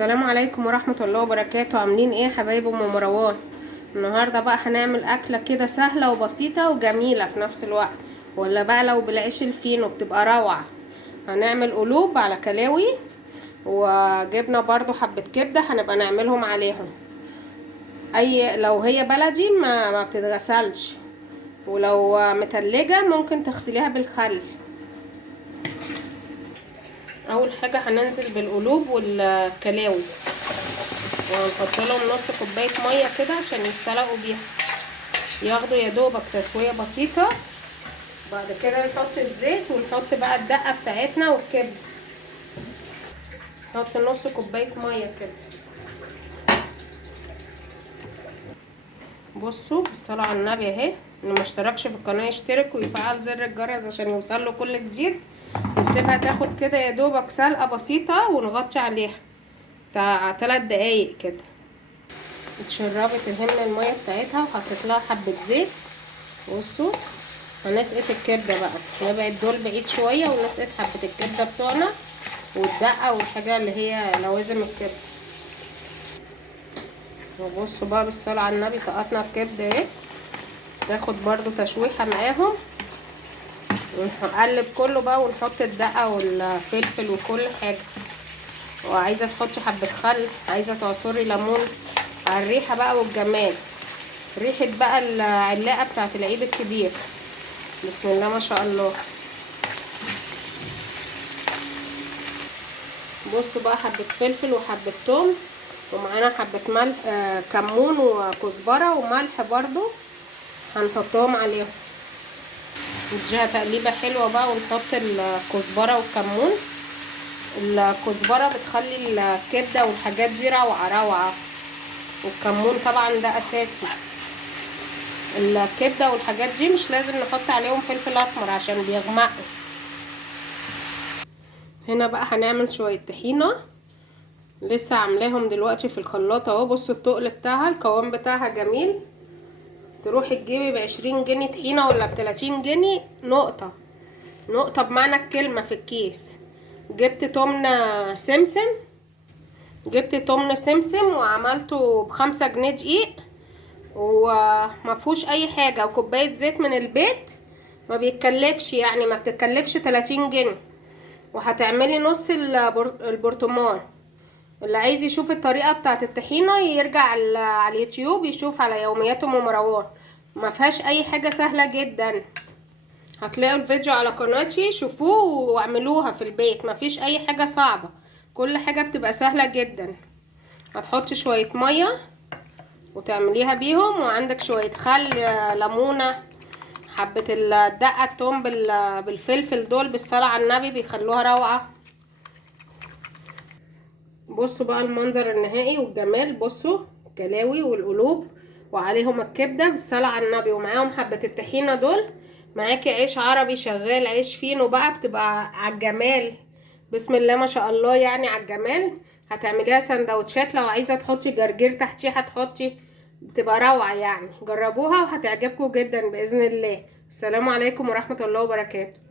السلام عليكم ورحمة الله وبركاته. عاملين ايه حبايب ام مروان؟ النهاردة بقى هنعمل اكلة كده سهلة وبسيطة وجميلة في نفس الوقت، ولا بقى لو بالعيش الفينو بتبقى روعة. هنعمل قلوب على كلاوي، وجبنا برضو حبة كبدة هنبقى نعملهم عليهم. لو هي بلدي ما بتتغسلش، ولو متلجة ممكن تغسليها بالخل. اول حاجة هننزل بالقلوب والكلاوي، ونحط لهم نص كوبايه ميه كده عشان يتسلقوا بيها، ياخدوا يا دوبك تسويه بسيطه. بعد كده نحط الزيت ونحط بقى الدقه بتاعتنا والكبده. نحط نص كوبايه ميه كده. بصوا بالصلاه على النبي اهي، اللي ما اشتركش في القناه يشترك ويفعل زر الجرس عشان يوصل له كل جديد. نسيبها تاخد كده يا دوبك سلقه بسيطه ونغطي عليها بتاع 3 دقايق كده. اتشربت اهي الميه بتاعتها وحطيت لها حبه زيت. بصوا هنسقط الكبده بقى، نبعد دول بعيد شويه ونسقط حبه الكبده بتوعنا والدقه والحاجه اللي هي لوازم الكبده. وبصوا بقى بالصلاه على النبي سقطنا الكبده اهي، ناخد برضو تشويحه معاهم ونقلب كله بقى ونحط الدقه والفلفل وكل حاجه. وعايزه تحطي حبه خل، عايزه تعصري ليمون على الريحه بقى والجمال. ريحه بقى العلاقه بتاعه العيد الكبير. بسم الله ما شاء الله. بصوا بقى حبة فلفل وحبة توم، ومعانا حبة ملح كمون وكزبرة وملح برضو هنحطهم عليهم. نديها تقليبة حلوة بقى ونحط الكزبرة والكمون. الكزبرة بتخلي الكبدة والحاجات دي روعة روعة، والكمون طبعا ده اساسي. الكبدة والحاجات دي مش لازم نحط عليهم فلفل اسمر عشان بيغمقوا. هنا بقى هنعمل شوية طحينة لسه عاملاهم دلوقتي في الخلاطة اهو. بصوا التقل بتاعها، القوام بتاعها جميل. تروحي تجيبي ب20 جنيه طحينة ولا ب30 جنيه نقطة نقطة بمعنى الكلمة في الكيس. جبت تمن سمسم، وعملته ب5 جنيه دقيق، ومفهوش اي حاجة، وكوباية زيت من البيت. ما بيتكلفش يعني، ما بتتكلفش 30 جنيه. وهتعملي نص البرطمان. اللي عايز يشوف الطريقه بتاعه الطحينه يرجع على اليوتيوب يشوف على يوميات ام مروان. ما فيهاش اي حاجه، سهله جدا. هتلاقوا الفيديو على قناتي، شوفوه واعملوها في البيت. ما فيش اي حاجه صعبه، كل حاجه بتبقى سهله جدا. هتحطي شويه ميه وتعمليها بيهم، وعندك شويه خل، ليمونه، حبه الدقه، التوم بالفلفل دول بالصلاه على النبي بيخلوها روعه. بصوا بقى المنظر النهائي والجمال. بصوا الكلاوي والقلوب وعليهم الكبده بالصلاه على النبي، ومعاهم حبه الطحينه دول. معاكي عيش عربي شغال، عيش فينو بقى، بتبقى على الجمال. بسم الله ما شاء الله، يعني على الجمال. هتعمليها سندوتشات، لو عايزه تحطي جرجير تحتيها هتحطي، بتبقى روعه يعني. جربوها وهتعجبكم جدا باذن الله. السلام عليكم ورحمه الله وبركاته.